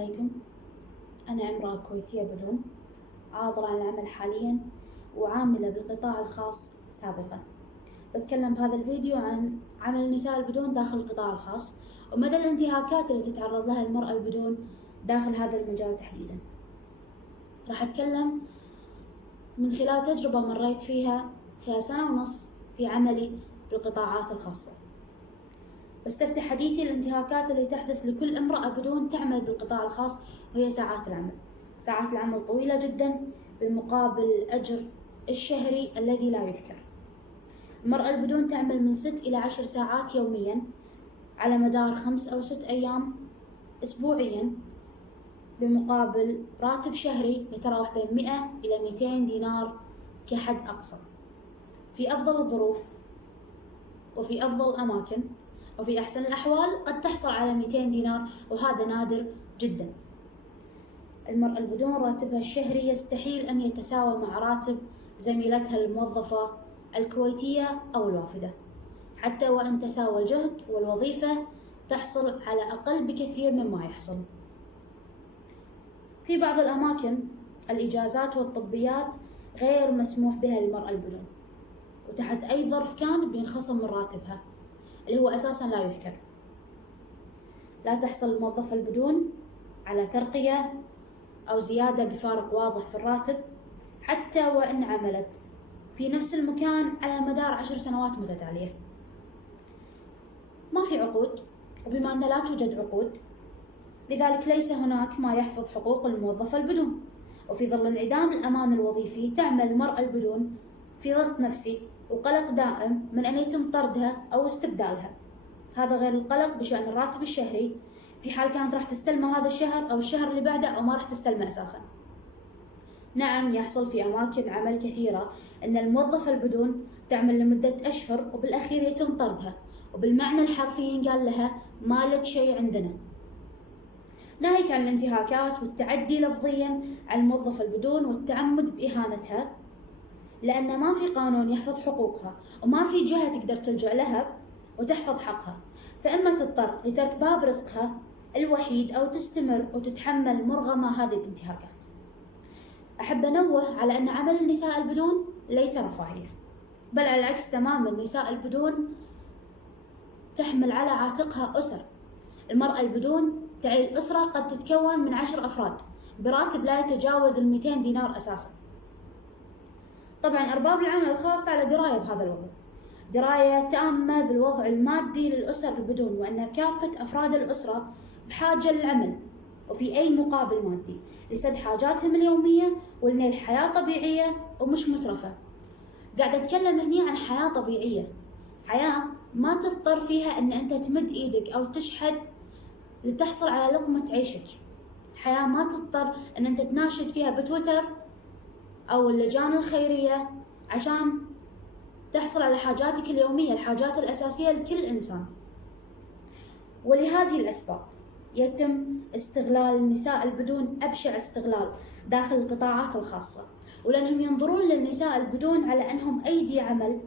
عليكم. أنا امرأة كويتية بدون، عاطلة عن العمل حاليا وعاملة بالقطاع الخاص سابقا. بتكلم بهذا الفيديو عن عمل النساء البدون داخل القطاع الخاص ومدى الانتهاكات اللي تتعرض لها المرأة البدون داخل هذا المجال تحديدا. راح أتكلم من خلال تجربة مريت فيها خلال 1.5 سنة في عملي بالقطاعات الخاصة. بستفتح حديثي الانتهاكات اللي تحدث لكل امرأة بدون تعمل بالقطاع الخاص، وهي ساعات العمل. ساعات العمل طويلة جدا بمقابل الأجر الشهري الذي لا يذكر. المرأة البدون تعمل من 6 إلى 10 ساعات يوميا على مدار 5 أو 6 أيام أسبوعيا، بمقابل راتب شهري يتراوح بين 100 إلى 200 دينار كحد أقصى. في أفضل الظروف وفي أفضل الأماكن وفي أحسن الأحوال قد تحصل على 200 دينار، وهذا نادر جدا. المرأة البدون راتبها الشهري يستحيل أن يتساوى مع راتب زميلتها الموظفة الكويتية أو الوافدة، حتى وإن تساوى الجهد والوظيفة تحصل على أقل بكثير مما يحصل. في بعض الأماكن الإجازات والطبيات غير مسموح بها للمرأة البدون، وتحت أي ظرف كان بينخصم من راتبها اللي هو أساسا لا يذكر. لا تحصل الموظفة البدون على ترقية أو زيادة بفارق واضح في الراتب، حتى وإن عملت في نفس المكان على مدار 10 سنوات متتالية. ما في عقود، وبما أن لا توجد عقود لذلك ليس هناك ما يحفظ حقوق الموظفة البدون. وفي ظل انعدام الأمان الوظيفي تعمل المرأة البدون في ضغط نفسي وقلق دائم من أن يتم طردها أو استبدالها. هذا غير القلق بشأن الراتب الشهري في حال كانت راح تستلمه هذا الشهر أو الشهر اللي بعده أو ما راح تستلمه أساسا. نعم، يحصل في أماكن عمل كثيرة أن الموظفة البدون تعمل لمدة أشهر وبالأخير يتم طردها، وبالمعنى الحرفي ينقال لها ما لك شيء عندنا. ناهيك عن الانتهاكات والتعدي لفظيا على الموظفة البدون والتعمد بإهانتها، لأن ما في قانون يحفظ حقوقها وما في جهة تقدر تلجأ لها وتحفظ حقها، فإما تضطر لترك باب رزقها الوحيد أو تستمر وتتحمل مرغمة هذه الانتهاكات. أحب أنوه على أن عمل النساء البدون ليس رفاهية، بل على العكس تماما. النساء البدون تحمل على عاتقها أسر. المرأة البدون تعيل أسرة قد تتكون من 10 أفراد براتب لا يتجاوز 200 دينار أساسا. طبعا أرباب العمل الخاص على دراية بهذا الوضع، دراية تامة بالوضع المادي للأسر البدون، وأن كافة أفراد الأسرة بحاجة للعمل وفي أي مقابل مادي لسد حاجاتهم اليومية ولنيل حياة طبيعية ومش مترفة. قاعدة أتكلم هني عن حياة طبيعية، حياة ما تضطر فيها أن أنت تمد إيدك أو تشحذ لتحصل على لقمة عيشك، حياة ما تضطر أن أنت تناشد فيها بتويتر أو اللجان الخيرية عشان تحصل على حاجاتك اليومية، الحاجات الأساسية لكل إنسان. ولهذه الأسباب يتم استغلال النساء البدون أبشع استغلال داخل القطاعات الخاصة، ولأنهم ينظرون للنساء البدون على أنهم أيدي عمل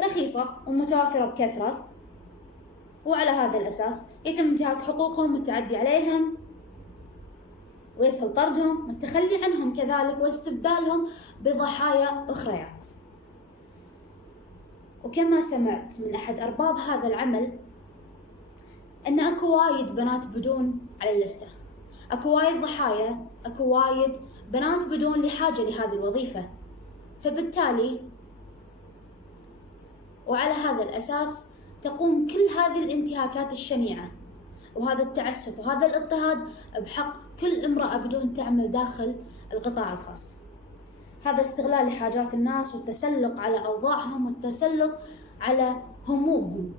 رخيصة ومتوافرة بكثرة، وعلى هذا الأساس يتم انتهاك حقوقهم والتعدي عليهم، ويسهل طردهم والتخلي عنهم كذلك واستبدالهم بضحايا أخريات. وكما سمعت من أحد أرباب هذا العمل أن أكو وايد بنات بدون على اللستة، أكو وايد ضحايا، أكو وايد بنات بدون لحاجة لهذه الوظيفة، فبالتالي وعلى هذا الأساس تقوم كل هذه الانتهاكات الشنيعة وهذا التعسف وهذا الاضطهاد بحق كل امرأة بدون تعمل داخل القطاع الخاص. هذا استغلال لحاجات الناس والتسلق على أوضاعهم والتسلق على همومهم.